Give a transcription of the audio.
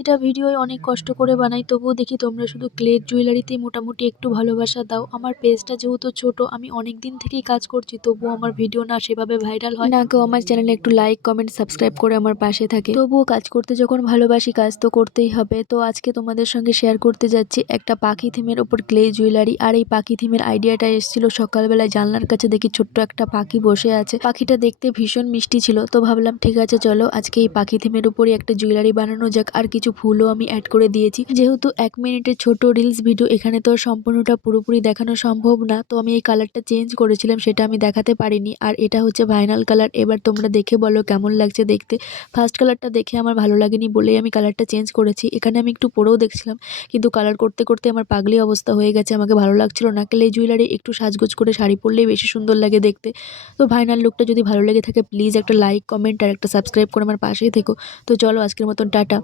প্রতিটা ভিডিওই অনেক কষ্ট করে বানাই তবুও দেখি তোমরা শুধু ক্লের জুয়েলারিতেই মোটামুটি একটু ভালোবাসা দাও। আমার পেজটা যেহেতু ছোট আমি অনেক দিন থেকেই কাজ করছি তবুও আমার ভিডিও না সেভাবে ভাইরাল হয়। না কেউ আমার চ্যানেলে একটু লাইক কমেন্ট সাবস্ক্রাইব করে আমার পাশে থাকে। তবুও কাজ করতে যখন ভালোবাসি কাজ তো করতেই হবে। তো আজকে তোমাদের সঙ্গে শেয়ার করতে যাচ্ছি একটা পাখি থিমের ওপর ক্লে জুয়েলারি আর এই পাখি থিমের আইডিয়াটা এসেছিল সকালবেলায় জানলার কাছে দেখি ছোট্ট একটা পাখি বসে আছে। পাখিটা দেখতে ভীষণ মিষ্টি ছিল তো ভাবলাম ঠিক আছে চলো আজকে এই পাখি থিমের উপরই একটা জুয়েলারি বানানো যাক আর কিছু ফুলও আমি অ্যাড করে দিয়েছি। যেহেতু এক মিনিটের ছোট রিলস ভিডিও এখানে তো সম্পূর্ণটা পুরোপুরি দেখানো সম্ভব না। তো আমি এই কালারটা চেঞ্জ করেছিলাম, সেটা আমি দেখাতে পারিনি। আর এটা হচ্ছে ভাইনাল কালার এবার তোমরা দেখে বলো কেমন লাগছে দেখতে। ফার্স্ট কালারটা দেখে আমার ভালো লাগেনি বলেই আমি কালারটা চেঞ্জ করেছি। এখানে আমি একটু পরেও দেখছিলাম, কিন্তু কালার করতে করতে আমার পাগলি অবস্থা হয়ে গেছে, আমাকে ভালো লাগছিল না। ক্লে জুয়েলারি একটু সাজগোজ করে শাড়ি পরলেই বেশি সুন্দর লাগে দেখতে। তো ভাইনাল লুকটা যদি ভালো লেগে থাকে প্লিজ একটা লাইক কমেন্ট আর একটা সাবস্ক্রাইব করে আমার পাশেই থেকো। তো চলো আজকের মতন, টাটা।